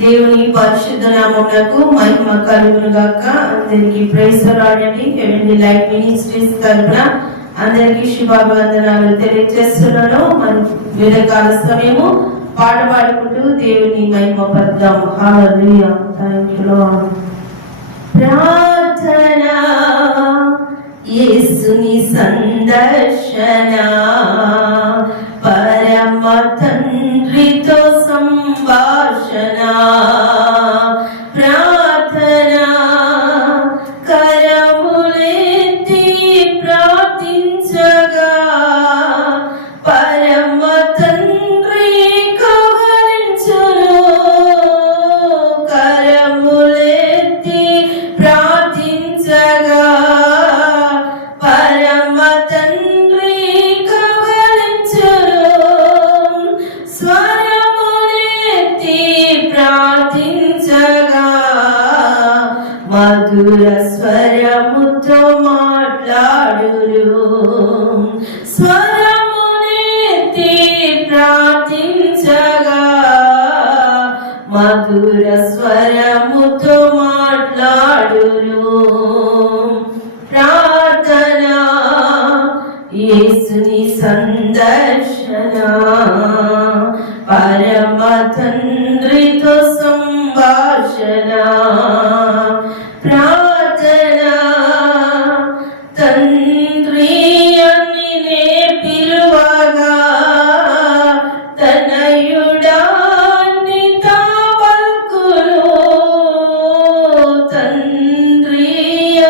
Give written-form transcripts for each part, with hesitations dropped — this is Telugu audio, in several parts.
దేవుని పరిశుద్ధ నామమునకు మహిమ కలుగును గాక. అందరికీ ప్రైజ్ రాడండి. హెవెన్లీ లైట్ మినిస్ట్రీస్ తరపున అందరికీ శుభాభివందనాలు తెలియజేస్తున్నాను. మన వేదకాల సమయము పాట పాడుకుంటూ దేవుని మహిమ పడదాం. హల్లెలూయా. Thank you lord. ప్రార్థన యేసుని సందర్శన, పరమ తండ్రితో సంభాషణ. ప్రార్థన కరములెత్తి ప్రార్థించగా, పరమ తండ్రి కవరించును. కరములెత్తి ప్రార్థించగా, పరమ తండ్రి కవరించును. స్వరములెత్తి ప్రార్థించగా, మధుర స్వరముతో మాట్లాడురు. స్వరములెత్తి ప్రార్థించగా, మధుర స్వరముతో మాట్లాడురు. ప్రార్థన యేసుని సందర్శన, పరమ తండ్రితో సంభాషణ. ప్రార్థన తండ్రి అని నే పిలువగా, తనయుడాన్ని తా పలుకును. తండ్రి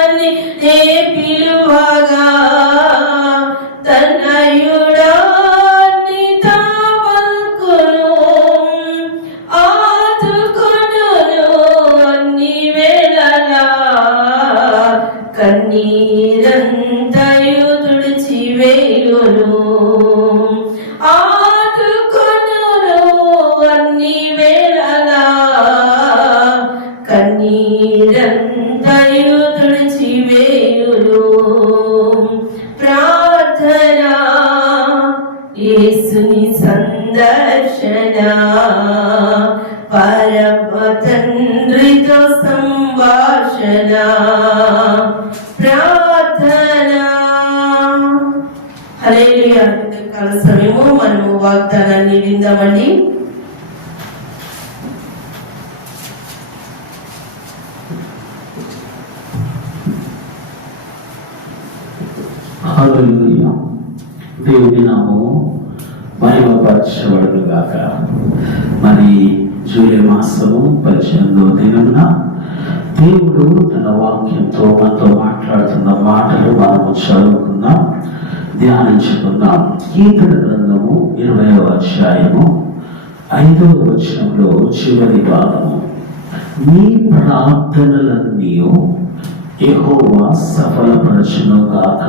అని నే పిలువగా, తనయుడాన్ని తా పలుకును. ఆదుకొనును అన్ని వేళలా, కన్నీరంతయు తుడిచివేయును. ఆదుకొనును అన్ని వేళలా, కన్నీరంతయు తుడిచివేయును. ప్రార్థన యేసుని సందర్శన, పరమ తండ్రితో సంభాషణ. ప్రార్థన. హల్లెలూయా. కాల సమయము మనము వాగ్దానాన్ని విందామండి. హల్లెలూయా. దేవుని నామము మహిమపరచబడును గాక. మరి జూలై మాసము 18వ దినమున దేవుడు తన వాక్యంతో మనతో మాట్లాడుతున్న మాటలు మనము చదువుకుందాం, ధ్యానించుకుందాం. కీర్తన గ్రంథము 20వ అధ్యాయము 5వ వచనంలో చివరి భాగము, నీ ప్రార్థనలన్నీ యెహోవా సఫలపరచును గాక.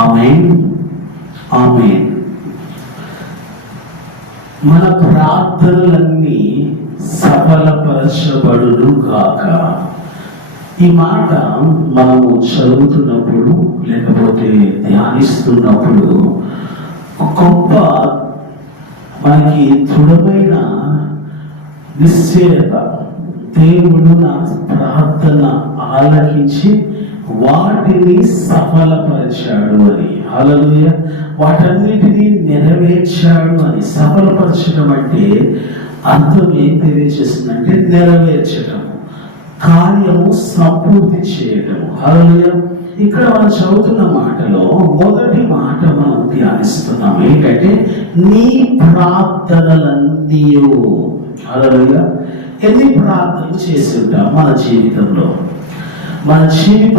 ఆమేన్, ఆమేన్. మన ప్రార్థనలన్నీ సఫలపరచబడును గాక. ఈ మాట మనము చదువుతున్నప్పుడు లేకపోతే ధ్యానిస్తున్నప్పుడు గొప్ప మనకి దృఢమైన నిశ్చయత, దేవుడు నా ప్రార్థన ఆలకించి వాటిని సఫలపరిచాడు అని. హల్లెలూయా. వాటన్నిటినీ నెరవేర్చాడు అని. సఫలపరచడం అంటే అర్థం ఏం తెలియజేస్తుందంటే నెరవేర్చడం, కార్యము సంపూర్తి చేయడం. హల్లెలూయా. ఇక్కడ మనం చదువుతున్న మాటలో మొదటి మాట మనం ధ్యానిస్తున్నాం ఏంటంటే, నీ ప్రార్థనలన్నీ. హల్లెలూయా. ఎన్ని ప్రార్థనలు చేసి ఉంటాం మన జీవితంలో? మన జీవిత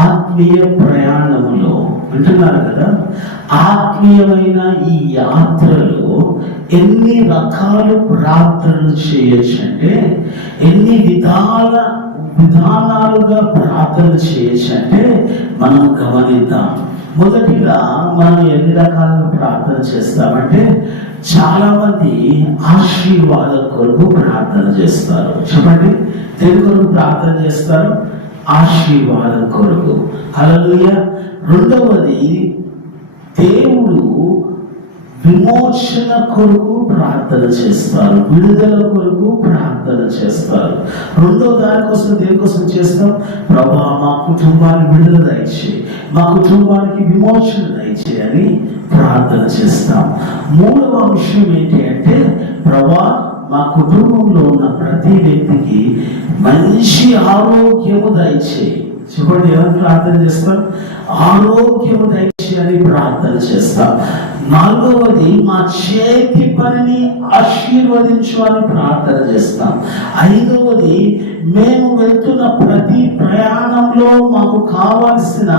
ఆత్మీయ ప్రయాణములో వింటున్నారు కదా, ఆత్మీయమైన ఈ యాత్రలో ఎన్ని రకాలు ప్రార్థనలు చేయొచ్చు అంటే, ఎన్ని విధానాలుగా ప్రార్థన చేయొచ్చు అంటే మనం గమనిద్దాం. మొదటిగా మనం ఎన్ని రకాలుగా ప్రార్థన చేస్తామంటే, చాలా మంది ఆశీర్వాదం కొరకు ప్రార్థన చేస్తారు. చెప్పండి, దేని కొరకు ప్రార్థన చేస్తారు? ఆశీర్వాదం కొరకు. హల్లెలూయా. రెండవది, దేవుడు విమోచన కొరకు ప్రార్థన చేస్తారు, విడుదల కొరకు ప్రార్థన చేస్తారు. రెండో దానికోసం దేనికోసం చేస్తాం? ప్రభా మా కుటుంబాన్ని విడుదల దయచేయి, మా కుటుంబానికి విమోచన దయచేయి అని ప్రార్థన చేస్తాం. మూడవ అంశం ఏంటి అంటే, ప్రభా మా కుటుంబంలో ఉన్న ప్రతి వ్యక్తికి మంచి ఆరోగ్యము దయచేయి. చెప్పండి, ఏమని ప్రార్థన చేస్తాం? ఆరోగ్యము దయచేయని ప్రార్థన చేస్తాం. నాలుగవది మా చేతి పనిని ఆశీర్వదించు అని ప్రార్థన చేస్తాం. ఐదవది మేము వెళ్తున్న ప్రతి ప్రయాణంలో మాకు కావలసిన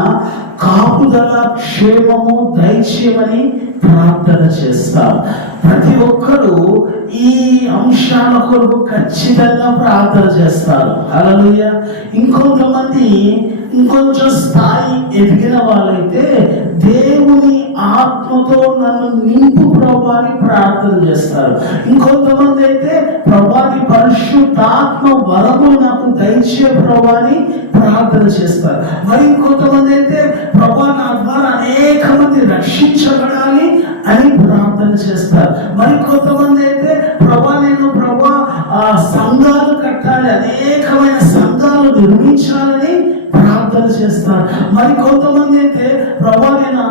కాపుదల క్షేమము దయచేయమని ప్రార్థన చేస్తాం. ప్రతి ఒక్కరూ ఈ అంశాల కొరకు ఖచ్చితంగా ప్రార్థన చేస్తారు. హల్లెలూయా. ఇంకొంతమంది ఇంకొంచెం స్థాయి ఎదిగిన వాళ్ళైతే దేవుని ఆత్మతో నన్ను నింపు ప్రభా అని ప్రార్థన చేస్తారు. ఇంకొంతమంది అయితే ప్రభాని పరిశుద్ధాత్మ వరము నాకు దయచే ప్రభా అని ప్రార్థన చేస్తారు. మరి ఇంకొంతమంది అయితే ప్రభా నా ద్వారా అనేక మంది రక్షించబడాలి అని ప్రార్థన చేస్తారు. మరి కొంతమంది అయితే నేను సంఘాలు కట్టాలి, అనేకమైన సంఘాలు నిర్మించాలని ప్రార్థన చేస్తారు. మరి కొంతమంది అయితే నేను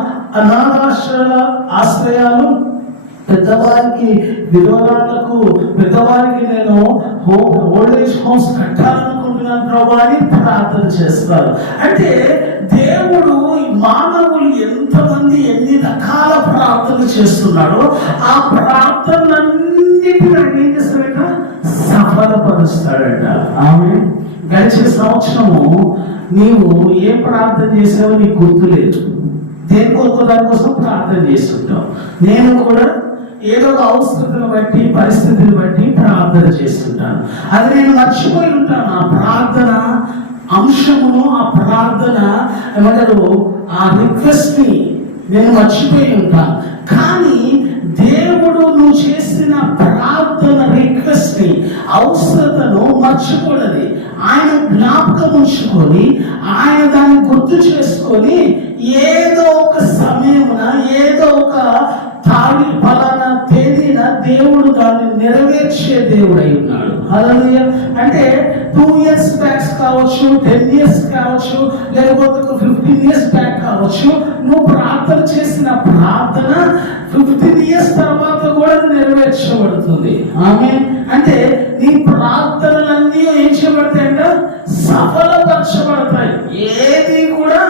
ఆశ్రయాలు పెద్దవారికి, విధవరాళ్లకు, పెద్దవారికి నేను ఓల్డ్ ఏజ్ హోమ్స్ కట్టాలనుకుంటున్నాను ప్రభా అని ప్రార్థన చేస్తారు. అంటే దేవుడు మానవులు ఎంతమంది ఎన్ని రకాల ప్రార్థనలు చేస్తున్నాడో ఆ ప్రార్థనలన్నిటిని ఏం చేస్తాడట? సఫలపరుస్తాడట. ఆమె గడిచిన సంవత్సరము నీవు ఏ ప్రార్థన చేసావో నీకు గుర్తులేదు. దేనికొక దానికోసం ప్రార్థన చేస్తుంటావు. నేను కూడా ఏదో ఒక అవసరతను బట్టి, పరిస్థితిని బట్టి ప్రార్థన చేస్తుంటాను. అది నేను మర్చిపోయి ఉంటాను. ఆ ప్రార్థన అంశమును, ఆ ప్రార్థన ఏమంటారు, ఆ రిక్వెస్ట్ ని నేను మర్చిపోయి ఉంటాను. కానీ దేవుడు నువ్వు చేసిన ప్రార్థన రిక్వెస్ట్ ని, అవసరతను మర్చిపోడది. ఆయన జ్ఞాపకం ఉంచుకొని, ఆయన దాన్ని గుర్తు చేసుకొని, ఏదో ఒక సమయమున, ఏదో ఒక ఫలానా తేదీన దేవుడు దాన్ని నెరవేర్చే దేవుడు అయి ఉన్నాడు. హల్లెలూయా. అంటే 2 years బ్యాక్ కావచ్చు, 10 years కావచ్చు, లేకపోతే 15 years బ్యాక్ కావచ్చు, నువ్వు ప్రార్థన చేసిన ప్రార్థన 15 years తర్వాత కూడా నెరవేర్చబడుతుంది. ఆమేన్. అంటే నీ ప్రార్థనలన్నీ ఏం చేయబడతాయంట? సఫలపరచబడతాయి. ఏది కూడా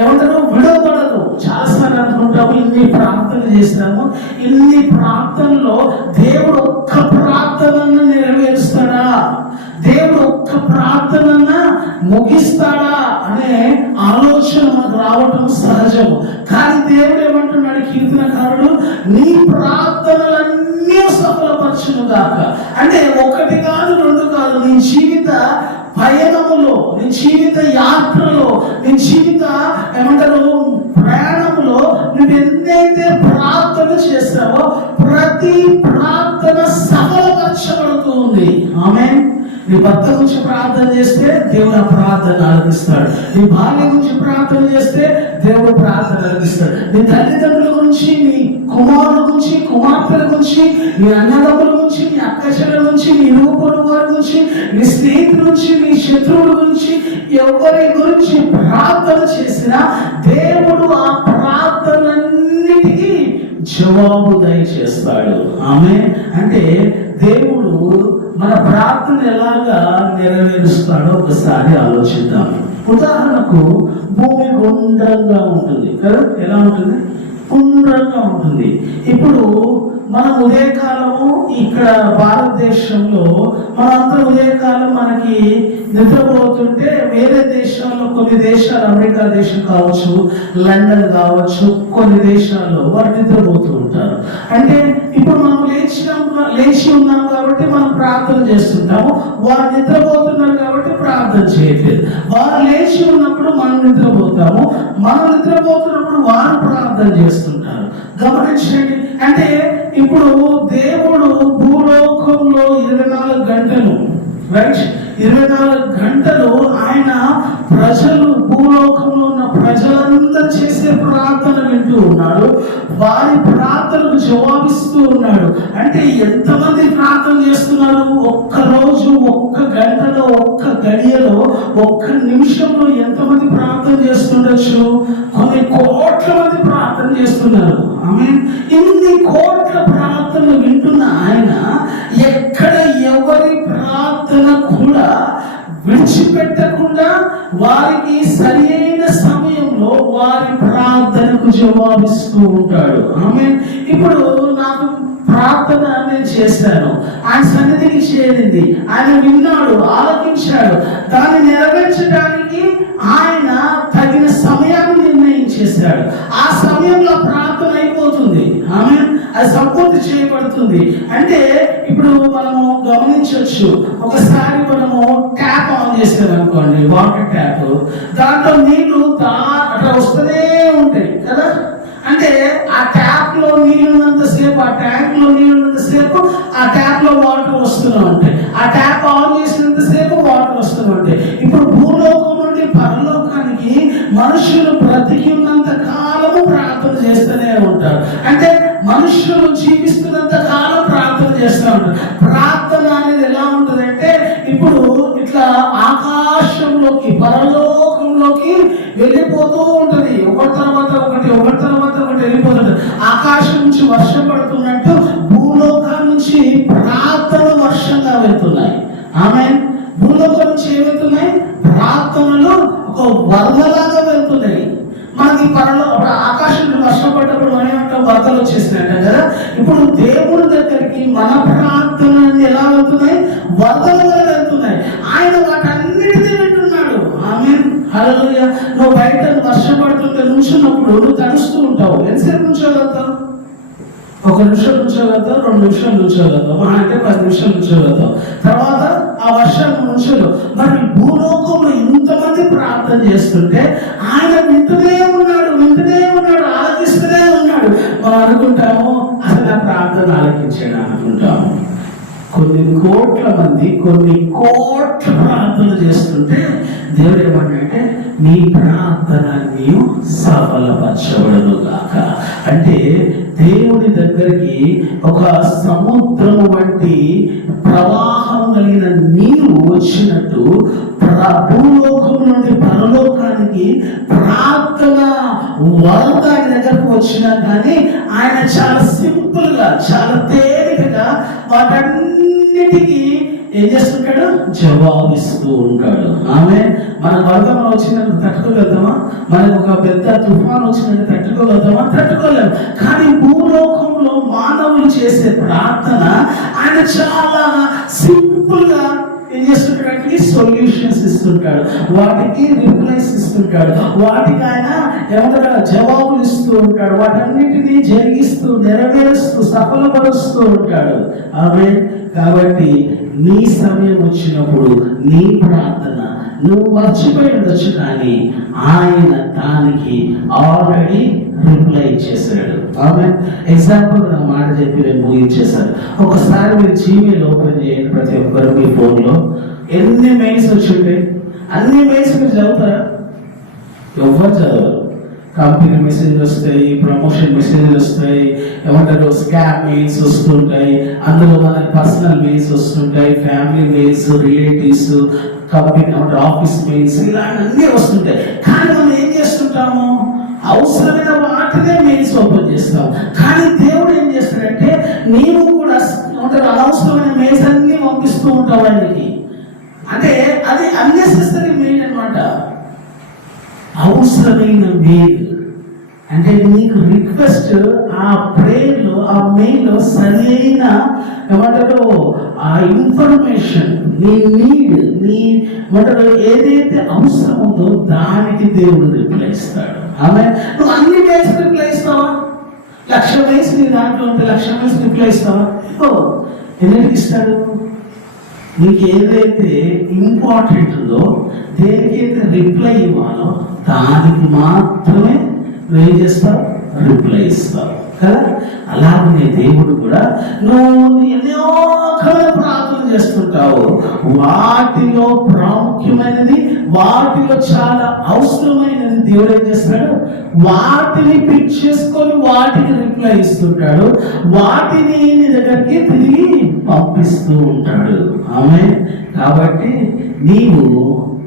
ఏమంటారు, విడవబడదు. చాలాసార్లు అనుకుంటాము ఇన్ని ప్రార్థనలు చేసినాము, ఇన్ని ప్రార్థనలో దేవుడు ఒక్క ప్రార్థనను నెరవేరుస్తాడా, దేవుడు ఒక్క ప్రార్థన ముగిస్తాడా అనే ఆలోచన మనకు రావటం సహజము. కానీ దేవుడు ఏమంటున్నాడు కీర్తనకారుడు, నీ ప్రార్థనలన్నీ సఫలపరచును గాక. అంటే 1 కాదు 2 కాదు, నీ జీవిత పయనములో, నీ జీవిత యాత్రలో, నీ జీవిత ప్రయాణంలో నువ్వు ఎన్నైతే ప్రార్థన చేస్తావో ప్రతి ప్రార్థన సఫలపరచబడుతుంది. ఆమేన్. నీ భర్త గురించి ప్రార్థన చేస్తే దేవుడు ఆ ప్రార్థన ఆలకిస్తాడు. నీ భార్య గురించి ప్రార్థన చేస్తే దేవుడు ప్రార్థన ఆలకిస్తాడు. నీ తల్లిదండ్రుల గురించి, నీ కుమారుల గురించి, కుమార్తెల గురించి, నీ అన్నదమ్ముల గురించి, నీ అక్కచెల్లెల గురించి, నీ ఇరుగు వారి గురించి, నీ స్నేహితుల గురించి, నీ శత్రువుల గురించి, ఎవరి గురించి ప్రార్థన చేసినా దేవుడు ఆ ప్రార్థనలన్నిటికీ జవాబు దయచేస్తాడు. ఆమె అంటే దేవుడు మన ప్రార్థన ఎలాగా నెరవేరుస్తాడో ఒకసారి ఆలోచిద్దాం. ఉదాహరణకు భూమి గుండ్రంగా ఉంటుంది కదా, ఎలా ఉంటుంది? గుండ్రంగా ఉంటుంది. ఇప్పుడు మనం ఉదయకాలము ఇక్కడ భారతదేశంలో మనందరం ఉదయకాలం మనకి నిద్రపోతుంటే వేరే దేశాల్లో, కొన్ని దేశాలు, అమెరికా దేశం కావచ్చు, లండన్ కావచ్చు, కొన్ని దేశాల్లో వారు నిద్రపోతూ ఉంటారు. అంటే ఇప్పుడు మనం లేచి ఉన్నాం కాబట్టి మనం ప్రార్థన చేస్తుంటాము. వారు నిద్రపోతున్నారు కాబట్టి ప్రార్థన చేయట్లేదు. వారు లేచి ఉన్నప్పుడు మనం నిద్రపోతాము, మనం నిద్రపోతున్నప్పుడు వారు ప్రార్థన చేస్తుంటారు. గమనించండి. అంటే ఇప్పుడు దేవుడు భూలోకంలో 24 గంటలు, రైట్, 24 గంటలు ఆయన ప్రజలు, భూలోకంలో ఉన్న ప్రజలందరూ చేసే ప్రార్థన వింటూ ఉన్నాడు. వారి ప్రార్థనకు జవాబు ఆయన ఎక్కడ ఎవరి ప్రార్థన కూడా విడిచిపెట్టకుండా వారికి సరైన సమయంలో వారి ప్రార్థనకు జవాబిస్తూ ఉంటాడు. ఇప్పుడు నాకు ప్రార్థన నేను చేశాను, ఆయన సన్నిధికి చేరింది, ఆయన విన్నాడు, ఆలకించాడు. దాన్ని నెరవేర్చడానికి ఆయన తగిన సమయాన్ని నిర్ణయించేశాడు. ఆ సమయంలో ప్రార్థన అయిపోతుంది, అది సంపూర్తి చేయబడుతుంది. అంటే ఇప్పుడు మనము గమనించవచ్చు, ఒకసారి మనము ట్యాప్ ఆన్ చేసామనుకోండి, వాటర్ ట్యాప్, దాంట్లో నీళ్లు అట్లా వస్తూనే ఉంటాయి కదా. అంటే ఆ ట్యాప్ లో నీళ్ళున్నంత సేపు, ఆ ట్యాంక్ లో నీళ్ళున్నంత సేపు ఆ ట్యాప్ లో వాటర్ వస్తూనే ఉంటాయి. ఆ ట్యాప్ ఆన్ చేసినంత సేపు వాటర్ వస్తూనే ఉంటాయి. ఇప్పుడు భూలోకం నుండి పరలోకానికి మనుషులు బ్రతికి ఉన్నంత కాలము ప్రార్థన చేస్తూనే ఉంటారు. అంటే మనుషులు జీవిస్తున్నంత కాలం ప్రార్థన చేస్తూ ఉంటారు. ప్రార్థన అనేది ఎలా ఉంటుందంటే, ఇప్పుడు ఇట్లా ఆకాశంలోకి పరలోకంలోకి వెళ్ళిపోతూ ఉంటది. ఒకటి తర్వాత ఒకటి, ఒకటి తర్వాత ఒకటి వెళ్ళిపోతుంది. ఆకాశం నుంచి వర్షం పడుతున్నట్టు భూలోకం నుంచి ప్రార్థన వర్షంగా వెళ్తున్నాయి. భూలోకం నుంచి ఏమవుతున్నాయి? ప్రార్థనలు ఒక వరదలాగా వెళ్తున్నాయి. మనకి ఆకాశం వర్షం పడ్డప్పుడు మనం ఏమంటాం? వరదలు వచ్చేసినట్ట కదా. ఇప్పుడు దేవుడి దగ్గరికి మన ప్రార్థనలు ఎలా వెళ్తున్నాయి? వరదలుగా వెళ్తున్నాయి. ఆయన వాటన్నిటినీ వింటున్నాడు. హల్లెలూయా. నువ్వు బయట వర్షం పడుతుంటే నుంచున్నప్పుడు నువ్వు తడుస్తూ ఉంటావు. ఎంతసేపు నుంచోగలుగుతావు? 1 నిమిషం నుంచోగలుగుతావు, 2 నిమిషాలు నుంచోగలుగుతావు, అంటే 10 నిమిషాలు నుంచోగలుగుతావు. తర్వాత ఆ వర్షాన్ని నుంచోలేవు. మరి భూలోకంలో ఇంతమంది ప్రార్థన చేస్తుంటే ఆయన వింటూనే ఉన్నాడు, ఆలకిస్తూనే ఉన్నాడు. మనం అనుకుంటాము అసలు ఆ ప్రార్థన ఆలకించాడు అనుకుంటాము. కొన్ని కోట్ల మంది కొన్ని కోట్ల ప్రార్థన చేస్తుంటే దేవుడు ఏమంటే, నీ ప్రార్థన నీవు సఫలపరచబడును గాక. అంటే దేవుని దగ్గరికి ఒక సముద్రం వంటి ప్రవాహం కలిగిన నీరు వచ్చినట్టు భూలోకం నుండి పరలోకానికి ప్రార్థన వరద ఆయన దగ్గరకు వచ్చినా కానీ ఆయన చాలా సింపుల్ గా, చాలా తేలికగా వాటన్నిటికీ ఏం చేస్తుంటాడు? జవాబిస్తూ ఉంటాడు. మన వరదం వచ్చినట్టు తట్టుకోగలుగుతామా? మనకు ఒక పెద్ద తుఫాన్ వచ్చినట్టు తట్టుకోగలుగుతామా? తట్టుకోలేము. కానీ భూలోకంలో మానవులు చేసే ప్రార్థన ఆయన చాలా సింపుల్ గా ఏం చేస్తుంటాడు? సొల్యూషన్స్ ఇస్తుంటాడు, వాటికి రిప్లైస్ ఇస్తుంటాడు, వాటికి ఆయన ఏమంటారు? జవాబులు ఇస్తూ ఉంటాడు. వాటన్నిటినీ జరిగిస్తూ, నెరవేరుస్తూ, సఫలపరుస్తూ ఉంటాడు. కాబట్టి నీ సమయం వచ్చినప్పుడు నీ ప్రార్థన నువ్వు మర్చిపోయి ఉండొచ్చు, కానీ ఆయన దానికి ఆల్రెడీ రిప్లై ఇచ్చేసాడు. ఎగ్జాంపుల్ నా మాట చెప్పి నేను ముగించేశాను. ఒకసారి మీరు జీమెయిల్ ఓపెన్ చేయండి, ప్రతి ఒక్కరు మీ ఫోన్లో. ఎన్ని మెయిల్స్ వచ్చి ఉంటాయి? అన్ని మెయిల్స్ మీరు చదువుతారా? ఎవరు చదవరు. కంపెనీ మెసేజ్ వస్తాయి, ప్రమోషన్ మెసేజ్ వస్తాయి, ఏమంటారు స్కామ్ మెయిల్స్ వస్తుంటాయి, అందులో మన పర్సనల్ మెయిల్స్ వస్తుంటాయి, family mails, relatives, company office mails, ఇలాంటి వస్తుంటాయి. కానీ మనం ఏం చేస్తుంటాము? అవసరమైన వాటినే మెయిల్స్ ఓపెన్ చేస్తాం. కానీ దేవుడు ఏం చేస్తాడంటే, నీవు కూడా అనవసరమైన మెయిల్స్ అన్ని పంపిస్తూ ఉంటావు ఆయనకి. అంటే అది అన్నెసెసరీ మెయిల్ అన్నమాట. అవసరమైన మెయిల్ అంటే నీకు రిక్వెస్ట్, ఆ ప్రేయర్ లో, ఆ మెయిల్ లో సరైన ఏమంటారు ఆ ఇన్ఫర్మేషన్, నీ నీడ్, నీ ఏమంటారు ఏదైతే అవసరం ఉందో దానికి దేవుడు రిప్లై ఇస్తాడు. నువ్వు అన్ని మెయిల్స్ రిప్లై ఇస్తావా? 1,00,000 మెయిల్స్ నీ దాంట్లో ఉంటే 1,00,000 మెయిల్స్ రిప్లై ఇస్తావా? ఎన్నిటికి ఇస్తాడు? నీకు ఏదైతే ఇంపార్టెంట్ ఉందో, దేనికైతే రిప్లై ఇవ్వాలో దానికి మాత్రమే నువ్వేం చేస్తావు? రిప్లై ఇస్తావు కదా. అలాగే దేవుడు కూడా నువ్వు ఎన్నో ప్రార్థన చేస్తుంటావు, వాటిలో ప్రాముఖ్యమైనది, వాటిలో చాలా అవసరమైనది దేవుడు ఏం చేస్తాడు? వాటిని పిక్ చేసుకొని వాటికి రిప్లై ఇస్తుంటాడు, వాటిని నీ దగ్గరికి తిరిగి పంపిస్తూ ఉంటాడు. కాబట్టి నీవు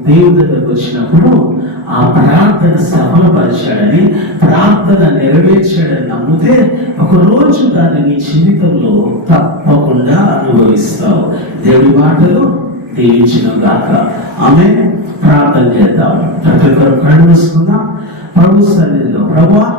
దేవుని దగ్గరకు వచ్చినప్పుడు ఆ ప్రార్థన సఫలపరిచాడని, ప్రార్థన నెరవేర్చాడని నమ్మితే ఒకరోజు దాన్ని నీ జీవితంలో తప్పకుండా అనుభవిస్తావు. దేవుడి మాటలు దీవించిన గాక. ఆమె ప్రార్థన చేద్దాం. ప్రతి ఒక్కరు కళ్ళు మూసుకుందాం. ప్రభు సన్నిధిలో, ప్రభువా,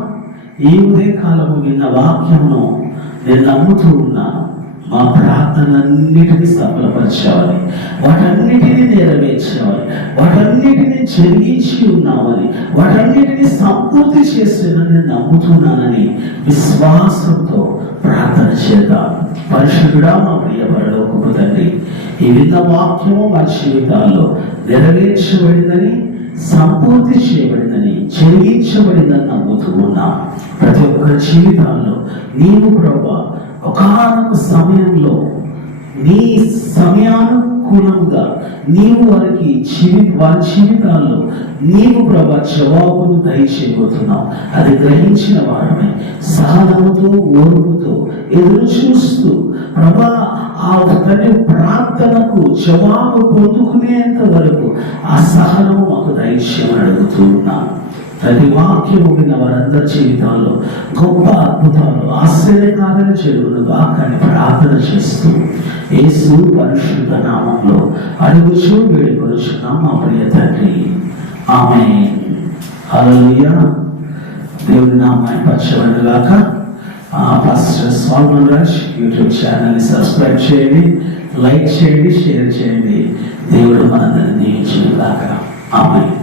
ఈ ఉదయ కాలము విన్న వాక్యమును నేను నమ్ముతూ ఉన్నాను. మా ప్రార్థనలన్నిటినీ సఫలపరచాలని, వాటన్నిటినీ నెరవేర్చాలని, వాటన్నిటినీ చెల్లించి ఉన్నామని, వాటన్నిటినీ సంపూర్తి చేస్తానని నమ్ముతున్నానని విశ్వాసంతో ప్రార్థన చేద్దాం. పరిశుద్ధుడా, మా ప్రియ పరలోకపు తండ్రి, ఈ విన్న వాక్యము మా జీవితాల్లో నెరవేర్చబడిందని, సంపూర్తి చేయబడిందని, చెల్లించబడిందని నమ్ముతూ ఉన్నాం. ప్రతి ఒక్కరి జీవితాల్లో నీవు ప్రభువా ఒకానొక సమయంలో నీ సమయానుకూలంగా నీవు వారి జీవితాల్లో నీవు ప్రభా జవాబును దయచేయబోతున్నావు. అది గ్రహించిన వారమై సహనముతో, ఓర్పుతో ఎదురు చూస్తూ ప్రభా ఆ తన ప్రార్థనకు జవాబు పొందుకునేంత వరకు ఆ సహనము మాకు దయచేయమని అడుగుతూ ఉన్నాను. ప్రతి వాక్యము విన్న వారందరి జీవితాల్లో గొప్ప అద్భుతాలు, ఆశ్చర్యకార్యాలు జరుగునుగా కానీ ప్రార్థన చేస్తూ యేసు పరిశుద్ధ నామంలో అడుగుచూ వేడుకొనుచున్నాం మా ప్రియ తండ్రి. ఆమేన్. హల్లెలూయా. దేవుని నామాన్ని పరచబడుగాక. పాస్టర్ సాల్మన్ రాజ్ యూట్యూబ్ ఛానల్ని సబ్స్క్రైబ్ చేయండి, లైక్ చేయండి, షేర్ చేయండి. దేవుడు మనందరినీ దీవించును గాక. ఆమేన్.